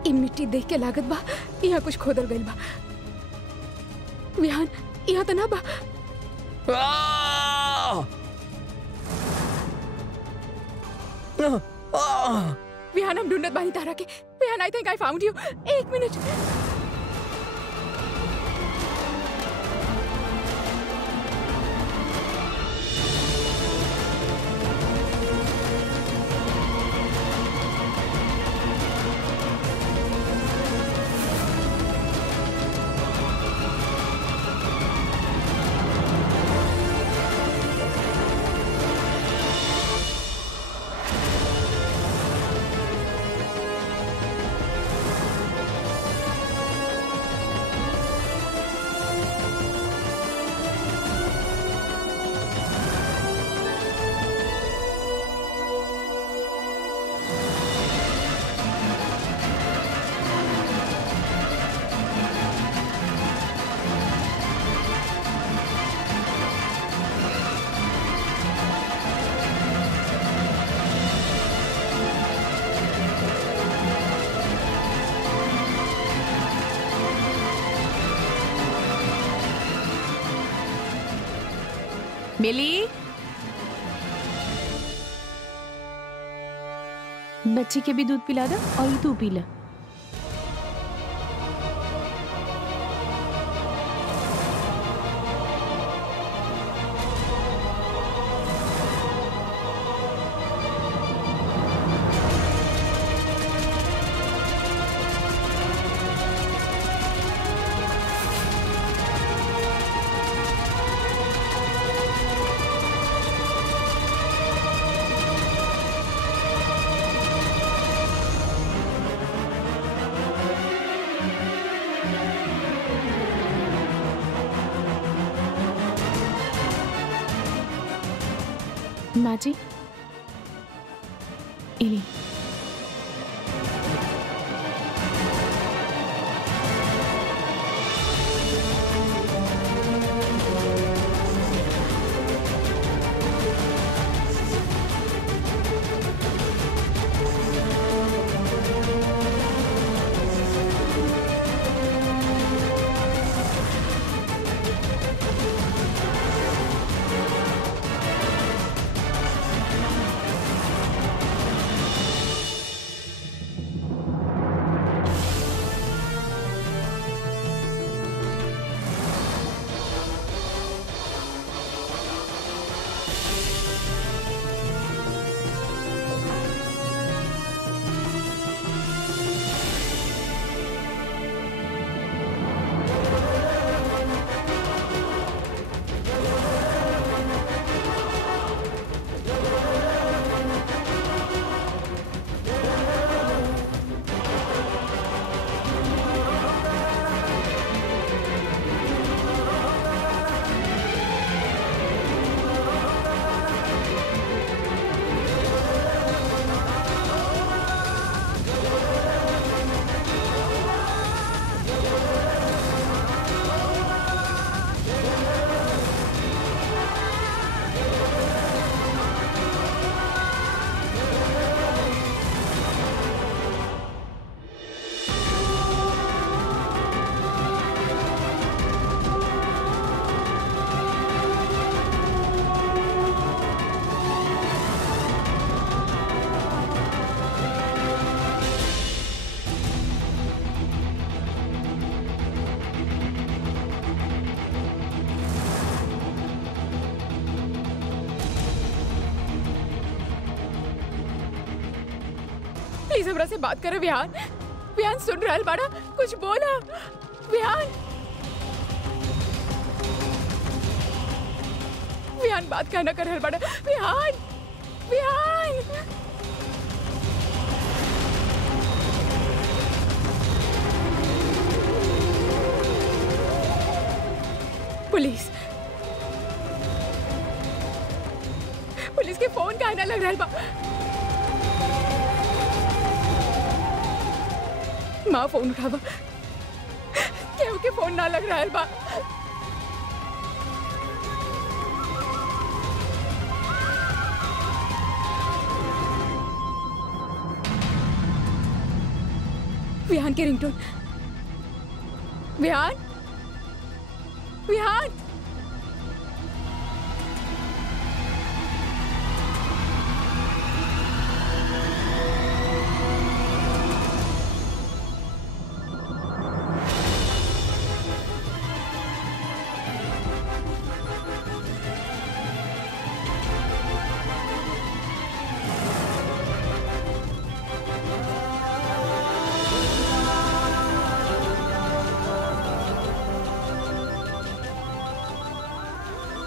इ मिट्टी देख के लागत बा यहाँ कुछ खोदल गइल बा। विहान, यहाँ तो ना बा। विहान हम ढूंढत बानी तारा के। Vihaan, I think I found you. एक मिनट। मिली, बच्ची के भी दूध पिला दो और ये तू पी ला। माँ जी, इली प्लीज हमरा से बात करो विहान। विहान सुन रहल बाड़ा, कुछ बोला विहान। विहान बात कहना कर रहल बाड़ा। विहान, विहान। पुलिस, पुलिस के फोन कहना लग रहल बा। माँ फोन उठावा, केहू के फोन ना लग रहल बा। विहान के रिंगटोन। विहान, विहान।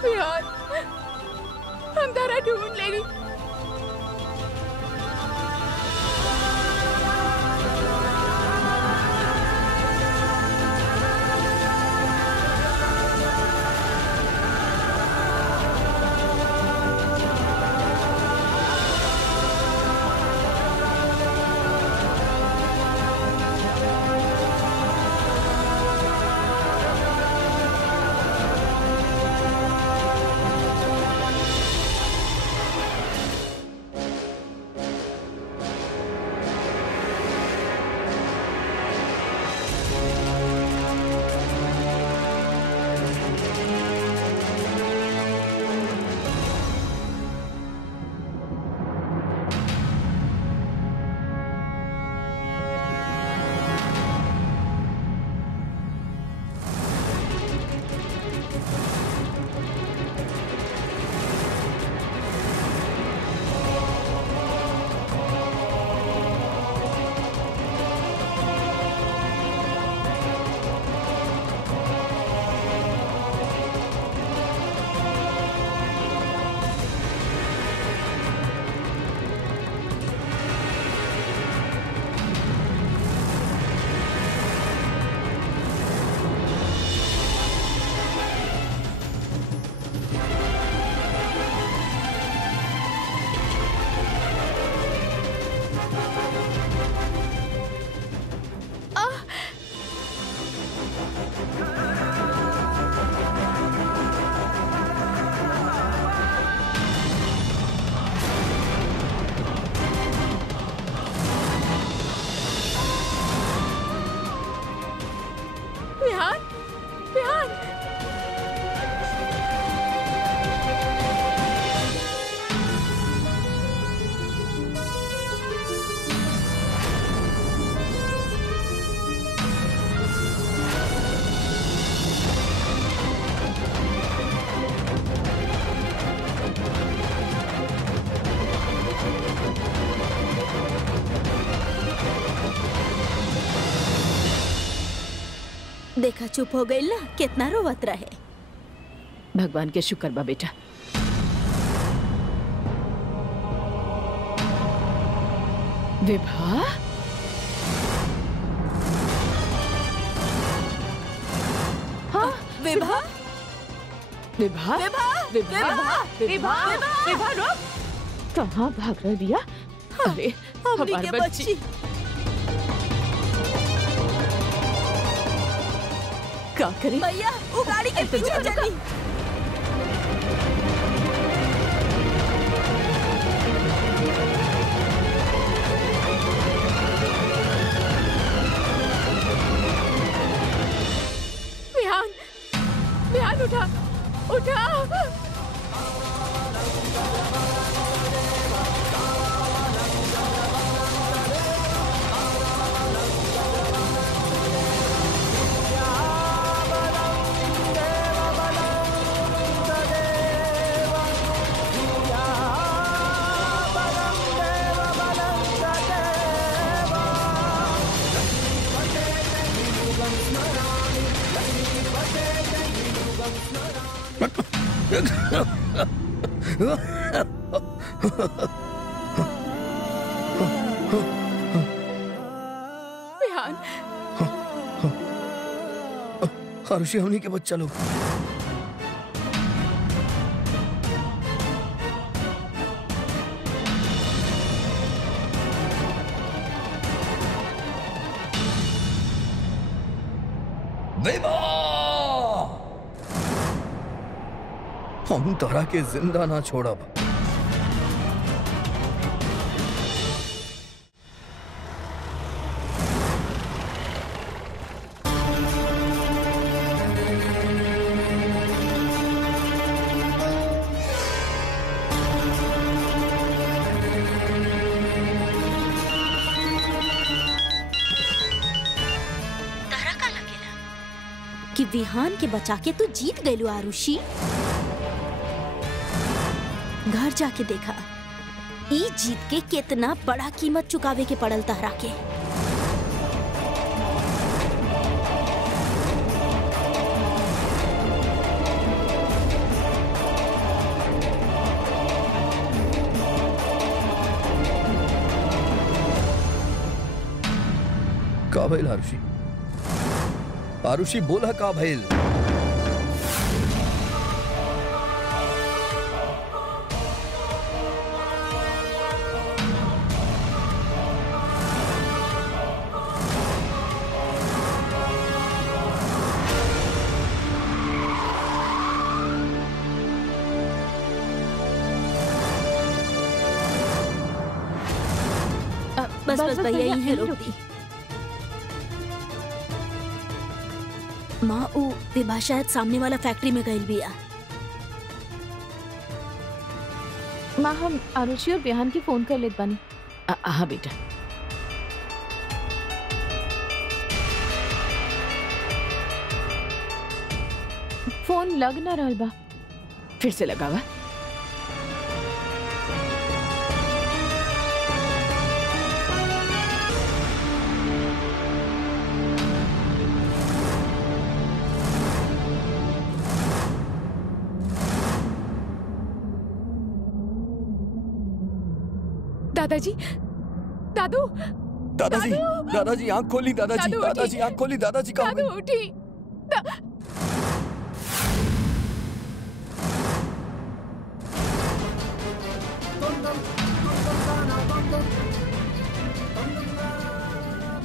विहान, हम तारा ढूंढ लेंगे। विहान, विहान। देखा, चुप हो गई ना, कितना रोवत रहे। भगवान के शुक्र बा बेटा। विभा, हाँ विभा, विभा, विभा, विभा, विभा, विभा रुक। कहाँ भाग रही दिया? अरे हमनी हमारी के बच्ची। क्या करें? भैया, वो गाड़ी के पीछे चली। विहान, विहान उठा, उठा। विहान, आरुषि हमनी के बच्चा लोग। हम तोरा के जिंदा ना छोड़ब। कि विहान के बचा के तू जीत गयलू आरुषि। घर जाके देखा ई जीत के कितना बड़ा कीमत चुकावे के पड़ल तहरा के। का भइल आरुषि? आरुषि बोला का भइल? बस बस भैया यहीं रोक दी। माँ ऊ विभा शायद सामने वाला फैक्ट्री में गई बिया। माँ हम आरुषि और विहान की फोन कर लेत बानी। हाँ बेटा। फोन लग ना रहल बा, फिर से लगावा। दादाजी, दादू, दादाजी, दादाजी आंख खोली, दादाजी, दादाजी आंख खोली, दादाजी का दादू उठी।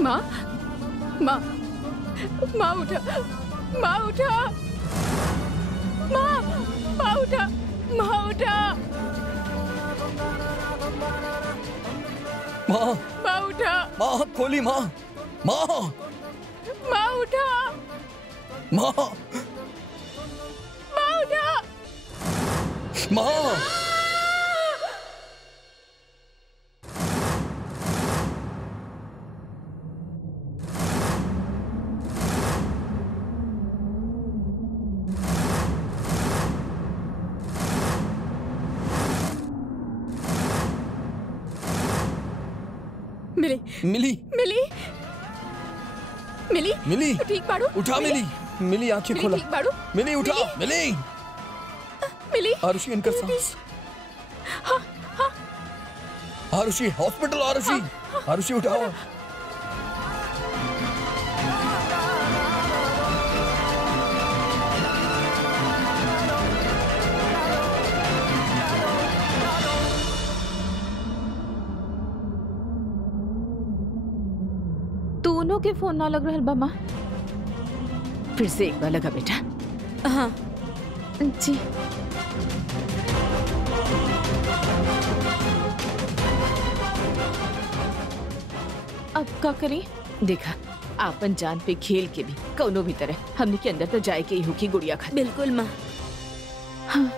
माँ, माँ, माँ उठा, माँ उठा, माँ, माँ उठा, माँ उठा, माँ, माँ उठा, माँ खोली, माँ, माँ, माँ उठा, माँ, माँ उठा, माँ। मिली, मिली, मिली, मिली, मिली, ठीक बाड़ू, उठा मिली, मिली आंखें खोला, ठीक बाड़ू, मिली उठा, मिली, मिली, आरुषि इनकर सांस, आरुषि हॉस्पिटल, आरुषि, आरुषि उठाओ। दोनों के फोन ना लग रहल बा माँ। फिर से एक बार लगा बेटा। हाँ जी। अब का करें? देखा आपन जान पे खेल के भी कौनो भी तरह हमने के अंदर तो जाए के ही होगी गुड़िया खा। बिल्कुल माँ। हाँ।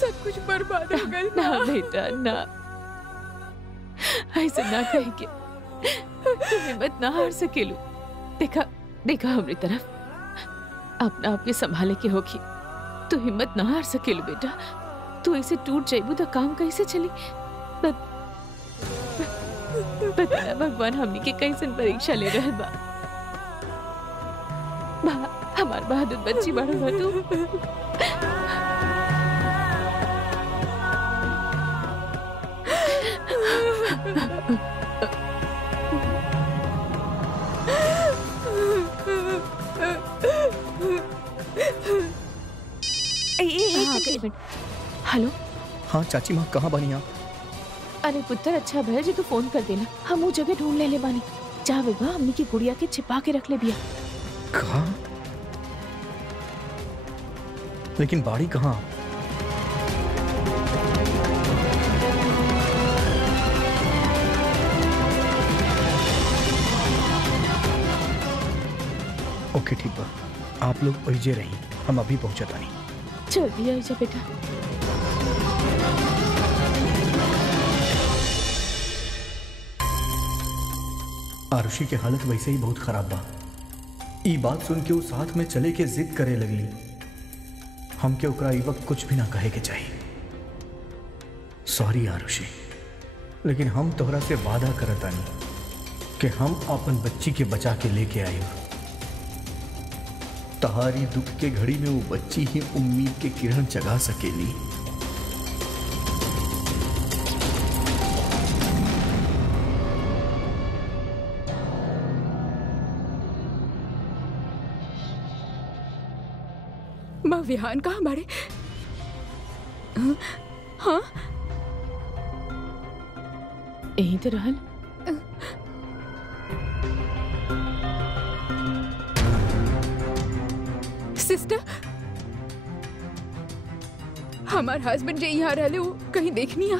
सब कुछ बर्बाद हो गया। ना बेटा ना, ऐसे ना कहेंगे, हिम्मत ना हार सकेलू। देखा देखा हमारी तरफ, अपना आप के संभाले के होगी तो हिम्मत ना हार सकेलू बेटा। तू ऐसे टूट जाइबू तो काम कैसे चली? बता भगवान हमनी के कैसन परीक्षा ले रहल बा। हमार बहादुर बच्ची बड़ा बा तू। हेलो। हाँ चाची माँ, कहाँ बानी आप? अरे पुत्र, अच्छा भैया जी तू फोन कर देना, हम वो जगह ढूंढ ले बानी जहाँ विभा हमनी की गुड़िया के छिपा के रख ले बिया। कहाँ? लेकिन बाड़ी कहाँ? ओके ठीक बा, आप लोग ओइजे रही, हम अभी पहुंचता नहीं। जल्दी आइजा बेटा। आरुषि के हालत वैसे ही बहुत खराब बा। ई बात सुन के वो साथ में चले के जिद करे लगली। हमके ओकरा ई वक्त कुछ भी ना कहे के चाहिए। सॉरी आरुषि, लेकिन हम तोहरा से वादा करतानी कि हम अपन बच्ची के बचा के लेके आए। तहारी दुख के घड़ी में वो बच्ची ही उम्मीद के किरण जगा सकेली। माँ विहान कहाँ बाड़े? हाँ यही तो रहल। सिस्टर, हमार हस्बैंड जो यहाँ रहले वो कहीं देखनी आ?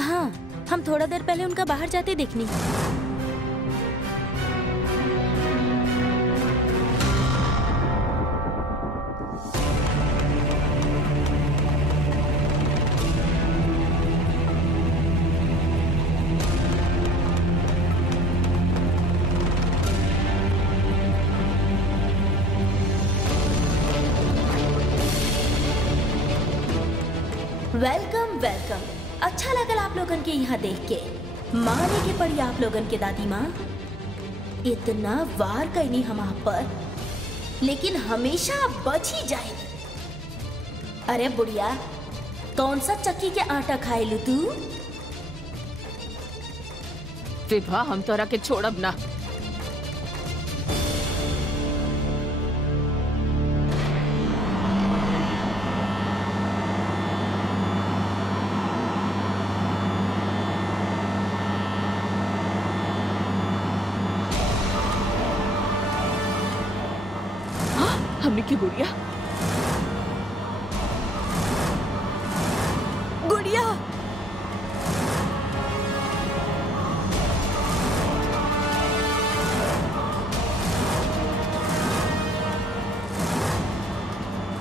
हाँ, हम थोड़ा देर पहले उनका बाहर जाते देखनी। Welcome welcome. अच्छा लगल आप लोगन के यहाँ देख के। माने के पड़ी आप लोगन के दादी माँ। इतना वार करनी हम आप पर, लेकिन हमेशा बच ही जाए। अरे बुढ़िया, कौन सा चक्की के आटा खाए लू तू? विभा, हम तोरा के छोड़ब ना। हमने की गुड़िया। गुड़िया,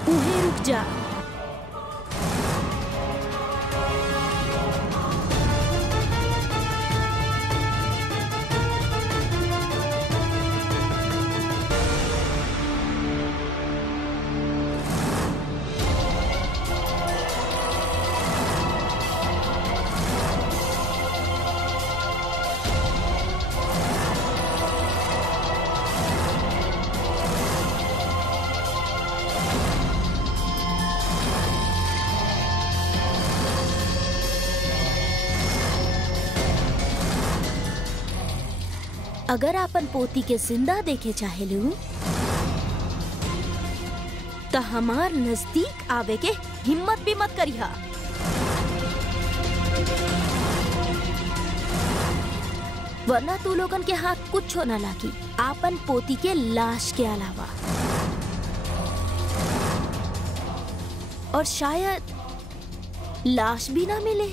उन्हें रुक जा। अगर आपन पोती के जिंदा देखे चाहे लू तो हमार नजदीक आवे के हिम्मत भी मत करिहा। वरना तू लोगन के हाथ कुछ ना लागी आपन पोती के लाश के अलावा। और शायद लाश भी ना मिले।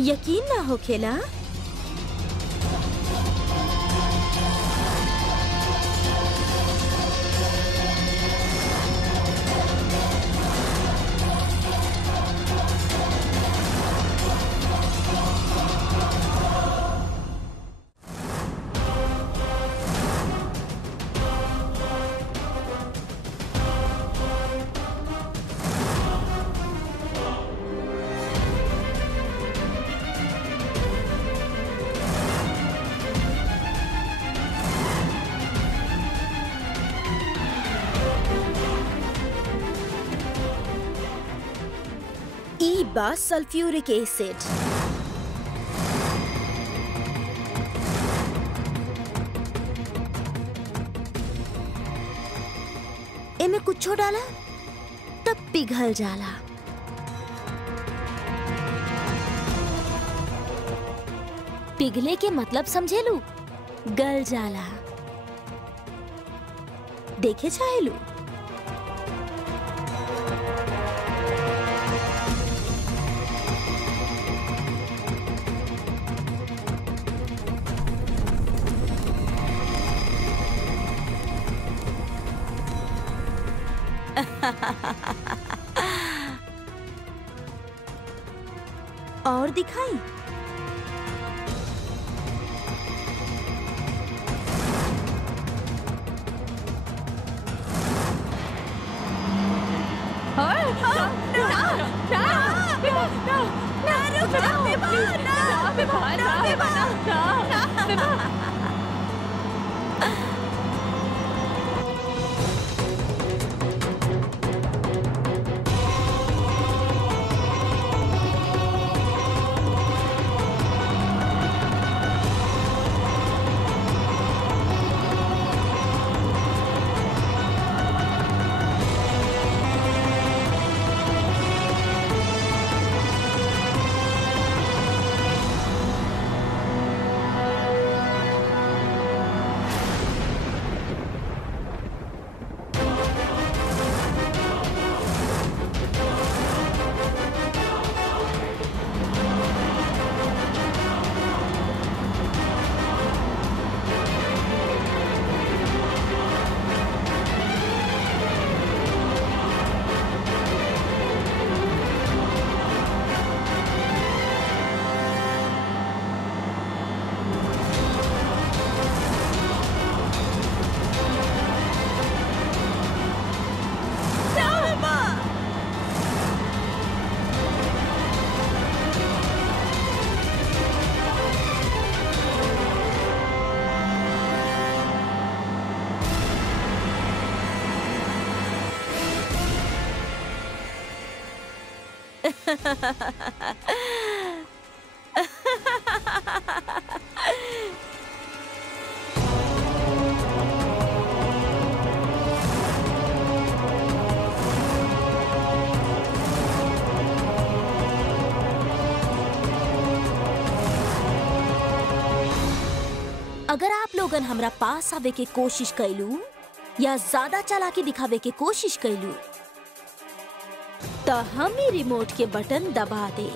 यकीन ना हो खेला। बा सल्फ्यूरिक एसिड। एमे कुछो डाला तब पिघल जाला। पिघले के मतलब समझेलू? गल जाला। देखे चाहेलू? और दिखाई? अगर आप लोगन हमरा पास आवे के कोशिश कैलू या ज्यादा चालाकी दिखावे के कोशिश कैलू तो हम ही रिमोट के बटन दबा दे।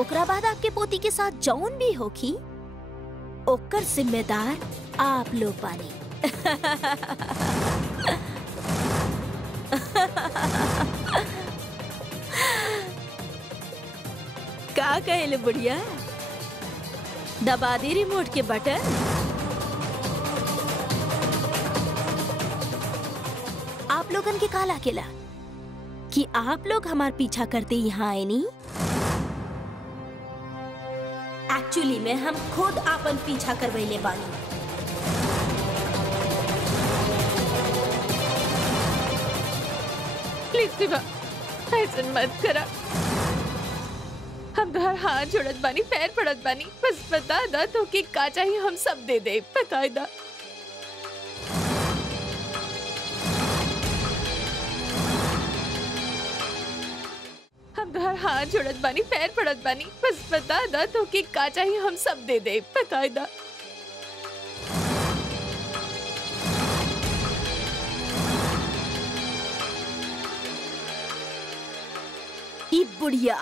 ओकरा बाद आपके पोती के साथ जौन भी होखी ओकर जिम्मेदार आप लोग बानी। का कहले बुढ़िया? दबा दे रिमोट के बटन। आप लोगन के काला केला कि आप लोग हमार पीछा करते यहाँ आए नी। एक्चुअली में हम खुद आपन पीछा करवैले बानी। प्लीज दिवा ऐसा मत करा। हम तोहर हाथ जोड़त बानी, पैर पड़त बानी, बस बता दा तो कि का चाहिए हम सब दे दे। बता दा। हम तोहर हाथ जोड़त बानी, पैर पड़त बानी, बस बता दा तो कि का चाहिए हम सब दे दे। बता दा। ई बुढ़िया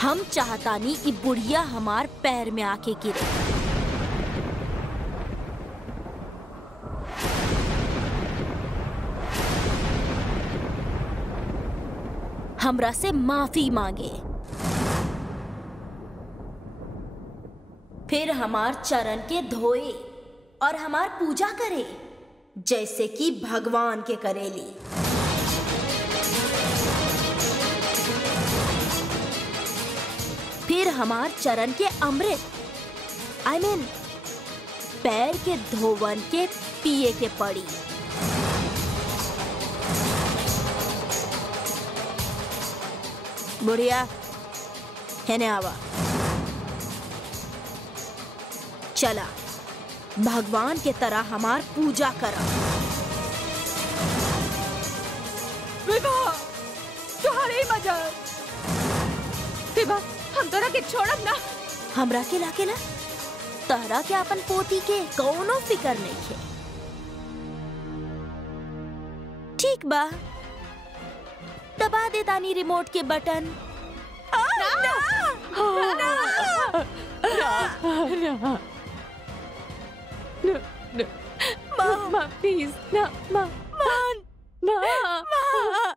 हम चाहतानी ई बुढ़िया हमार पैर में आके गिरे। हमरा से माफी मांगे, फिर हमार चरण के धोए और हमार पूजा करे जैसे कि भगवान के करेली। फिर हमार चरण के अमृत I mean, पैर के धोवन के पिए के पड़ी। बुढ़िया हेने आवा, चला भगवान के तरह हमार पूजा करा। तुम्हारी मजा विभा, हम तोरा के छोड़ब ना। हमरा के लाकेला तहरा के अपन पोती के कौनो फिकर नहीं है। ठीक बा, दबा दे तानी रिमोट के बटन। माँ प्लीज ना, माँ मान माँ